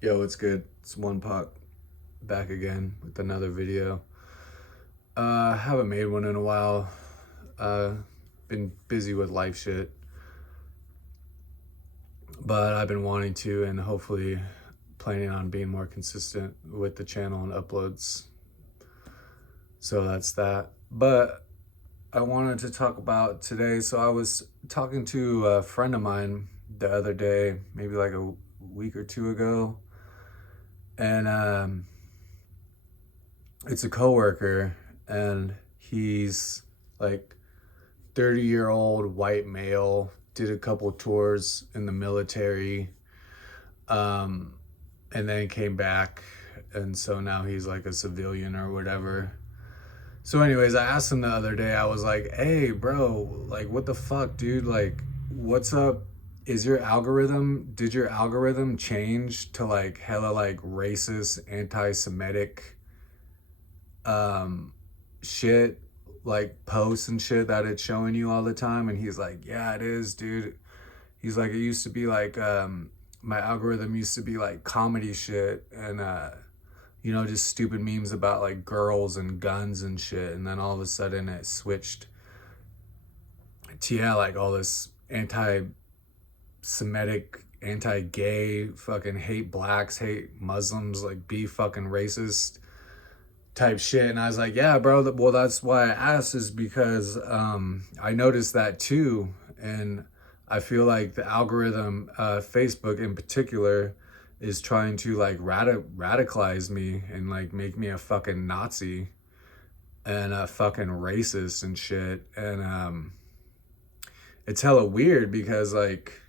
Yo, what's good? It's One Puck back again with another video. Haven't made one in a while. Uh, been busy with life shit, but I've been wanting to, and hopefully planning on being more consistent with the channel and uploads. So that's that. But I wanted to talk about today. So I was talking to a friend of mine the other day, maybe like a week or two ago, and it's a coworker, and he's like 30-year-old white male, did a couple tours in the military, um, and then came back, and so now he's like a civilian or whatever. So anyways, I asked him the other day, I was like, hey bro, like what the fuck, dude, like what's up? Did your algorithm change to like hella like racist, anti-Semitic um shit, like posts and shit that it's showing you all the time? And he's like, yeah, it is, dude. He's like, it used to be like my algorithm used to be like comedy shit and just stupid memes about like girls and guns and shit, and then all of a sudden it switched to, yeah, like all this anti-Semitic, anti-gay, fucking hate blacks, hate Muslims, like be fucking racist type shit. And I was like, yeah, bro, well, that's why I asked, is because I noticed that too. And I feel like the algorithm, Facebook in particular, is trying to like radicalize me and like make me a fucking Nazi and a fucking racist and shit. And it's hella weird because like,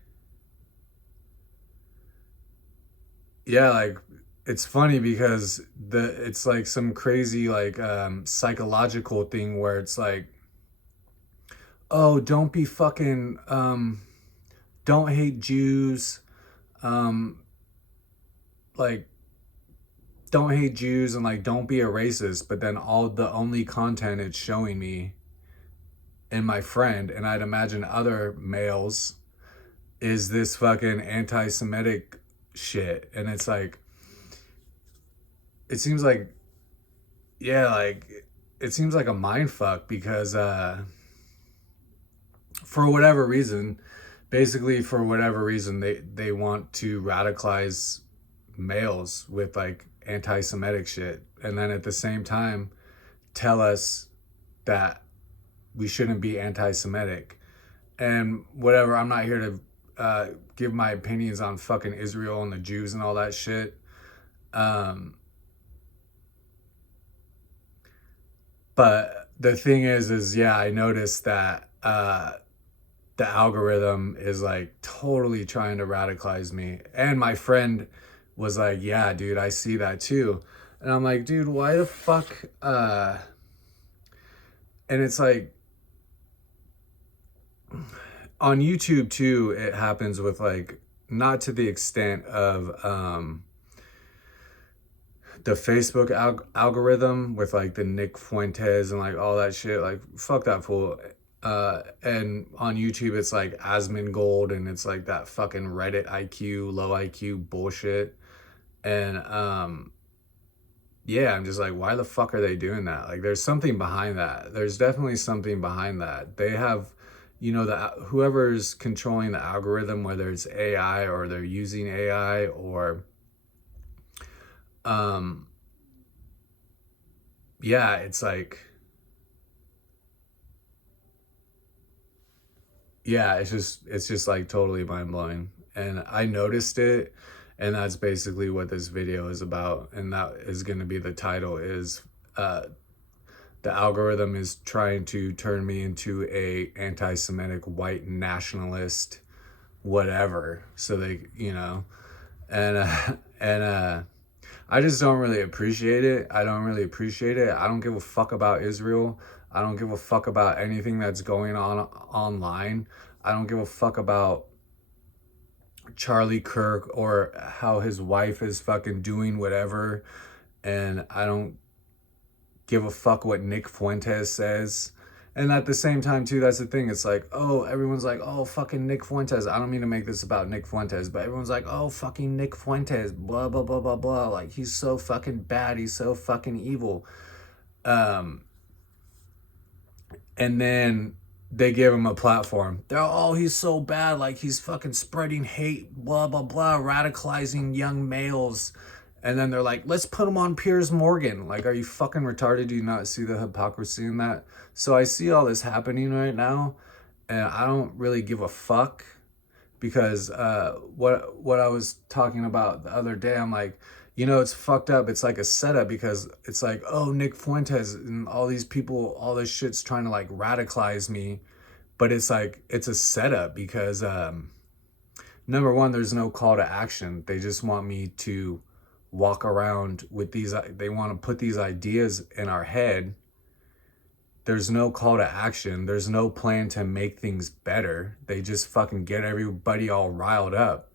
yeah, like it's funny because it's like some crazy like psychological thing where it's like, oh, don't be fucking don't hate Jews, um like don't hate Jews, and like don't be a racist. But then all the only content it's showing me and my friend, and I'd imagine other males, is this fucking anti-Semitic shit. And it's like, it seems like, yeah, like it seems like a mind fuck because for whatever reason, basically for whatever reason, they want to radicalize males with like anti-Semitic shit, and then at the same time tell us that we shouldn't be anti-Semitic and whatever. I'm not here to give my opinions on fucking Israel and the Jews and all that shit. Um, but the thing is yeah, I noticed that the algorithm is like totally trying to radicalize me. And my friend was like, yeah, dude, I see that too. And I'm like, dude, why the fuck? And it's like on YouTube too, it happens with like, not to the extent of the Facebook algorithm with like the Nick Fuentes and like all that shit. Like, fuck that fool. And on YouTube, it's like Asmongold, and it's like that fucking Reddit IQ, low IQ bullshit. And yeah, I'm just like, why the fuck are they doing that? Like, there's something behind that. There's definitely something behind that. They have, the whoever's controlling the algorithm, whether it's AI or they're using AI or um yeah, it's like, yeah, it's just like totally mind blowing. And I noticed it, and that's basically what this video is about. And that is going to be the title, is the algorithm is trying to turn me into a anti-Semitic white nationalist, whatever. So they, and I just don't really appreciate it. I don't really appreciate it. I don't give a fuck about Israel. I don't give a fuck about anything that's going on online. I don't give a fuck about Charlie Kirk or how his wife is fucking doing whatever. And I don't give a fuck what Nick Fuentes says. And at the same time too, that's the thing. It's like, oh, everyone's like, oh, fucking Nick Fuentes. I don't mean to make this about Nick Fuentes, but everyone's like, oh, fucking Nick Fuentes, blah blah blah blah blah. Like, he's so fucking bad. He's so fucking evil. And then they give him a platform. They're, oh, he's so bad. Like, he's fucking spreading hate, blah blah blah, radicalizing young males. And then they're like, let's put him on Piers Morgan. Like, are you fucking retarded? Do you not see the hypocrisy in that? So I see all this happening right now, and I don't really give a fuck, because what I was talking about the other day, I'm like, you know, it's fucked up. It's like a setup, because it's like, oh, Nick Fuentes and all these people, all this shit's trying to like radicalize me. But it's like, it's a setup, because number one, there's no call to action. They just want me to walk around with these, they want to put these ideas in our head. There's no call to action. There's no plan to make things better. They just fucking get everybody all riled up.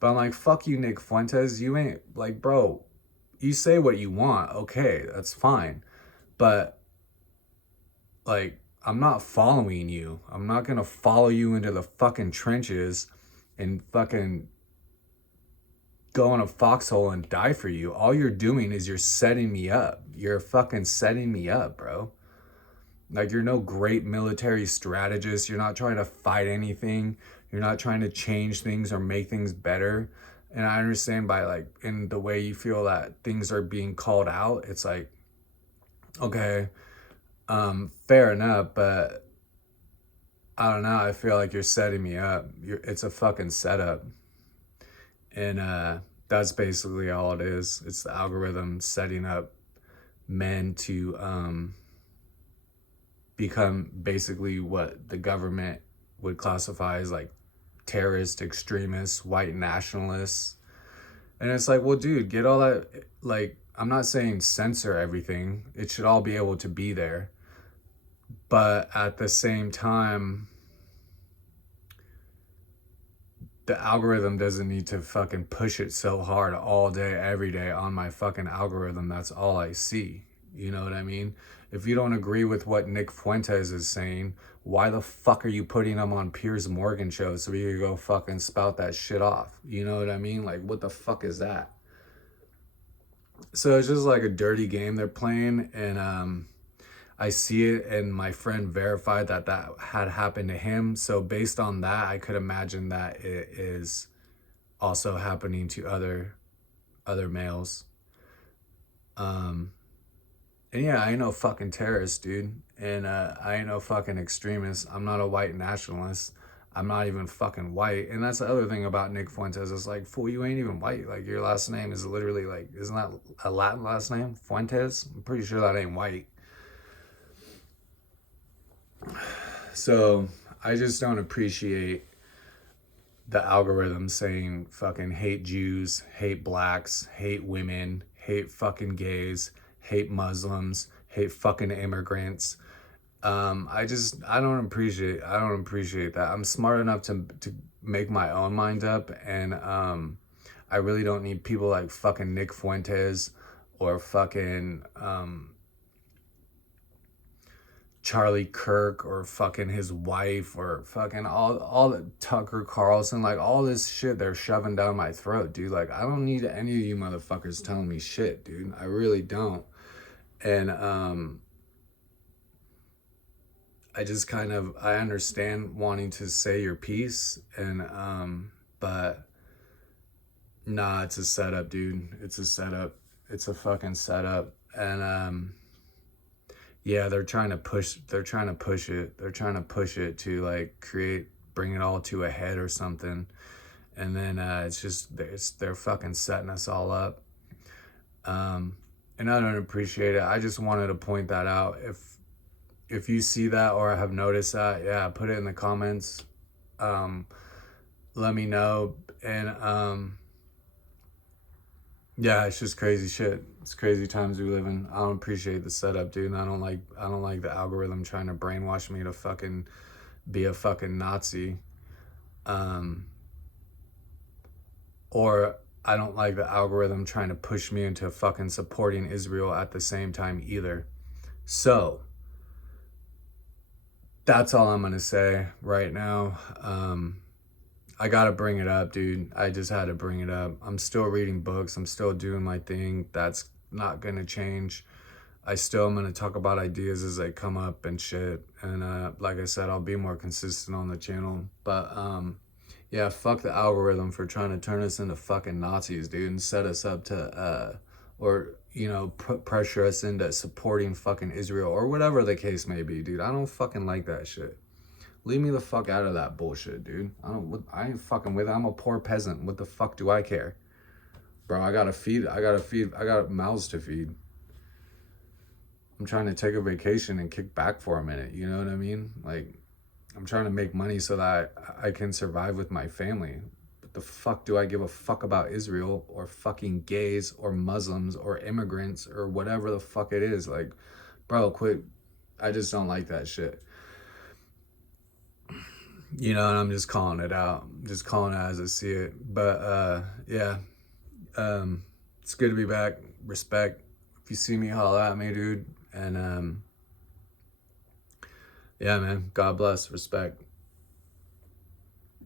But I'm like, fuck you, Nick Fuentes. You ain't, like, bro, you say what you want. Okay, that's fine. But, like, I'm not following you. I'm not going to follow you into the fucking trenches and fucking go in a foxhole and die for you. All you're doing is you're setting me up. You're fucking setting me up, bro. Like, you're no great military strategist. You're not trying to fight anything. You're not trying to change things or make things better. And I understand by, like, in the way you feel that things are being called out, it's like, okay, fair enough, but I don't know. I feel like you're setting me up. It's a fucking setup. And that's basically all it is. It's the algorithm setting up men to become basically what the government would classify as like terrorist, extremists, white nationalists. And it's like, well, dude, get all that. Like, I'm not saying censor everything. It should all be able to be there. But at the same time, the algorithm doesn't need to fucking push it so hard all day, every day on my fucking algorithm. That's all I see. You know what I mean? If you don't agree with what Nick Fuentes is saying, why the fuck are you putting him on Piers Morgan show so you can go fucking spout that shit off? You know what I mean? Like, what the fuck is that? So it's just like a dirty game they're playing, and I see it, and my friend verified that that had happened to him. So based on that, I could imagine that it is also happening to other males. And yeah, I ain't no fucking terrorist, dude. And I ain't no fucking extremist. I'm not a white nationalist. I'm not even fucking white. And that's the other thing about Nick Fuentes. It's like, fool, you ain't even white. Like, your last name is literally like, isn't that a Latin last name? Fuentes? I'm pretty sure that ain't white. So I just don't appreciate the algorithm saying fucking hate Jews, hate blacks, hate women, hate fucking gays, hate Muslims, hate fucking immigrants. I don't appreciate that. I'm smart enough to make my own mind up, and I really don't need people like fucking Nick Fuentes or fucking Charlie Kirk or fucking his wife or fucking all the Tucker Carlson, like all this shit they're shoving down my throat, dude. Like, I don't need any of you motherfuckers telling me shit, dude. I really don't. And I just kind of, I understand wanting to say your piece, and but nah, it's a setup, dude. It's a setup. It's a fucking setup. And yeah, they're trying to push it. They're trying to push it to like bring it all to a head or something. And then they're fucking setting us all up. And I don't appreciate it. I just wanted to point that out. If you see that or have noticed that, yeah, put it in the comments. Let me know. And yeah, it's just crazy shit. It's crazy times we live in. I don't appreciate the setup, dude. I don't like the algorithm trying to brainwash me to fucking be a fucking Nazi. Or I don't like the algorithm trying to push me into fucking supporting Israel at the same time either. So that's all I'm gonna say right now. I gotta bring it up, dude. I just had to bring it up. I'm still reading books. I'm still doing my thing. That's not gonna change. I still am gonna talk about ideas as they come up and shit. And like I said, I'll be more consistent on the channel. But yeah, fuck the algorithm for trying to turn us into fucking Nazis, dude, and set us up to or you know, put pressure us into supporting fucking Israel or whatever the case may be, dude. I don't fucking like that shit. Leave me the fuck out of that bullshit, dude. I ain't fucking with it. I'm a poor peasant. What the fuck do I care? Bro, I got mouths to feed. I'm trying to take a vacation and kick back for a minute, you know what I mean? Like, I'm trying to make money so that I can survive with my family. But the fuck do I give a fuck about Israel or fucking gays or Muslims or immigrants or whatever the fuck it is? Like, bro, quit. I just don't like that shit. You know, and I'm just calling it out. Just calling it as I see it. But yeah. It's good to be back. Respect. If you see me, holla at me, dude. And yeah, man. God bless. Respect.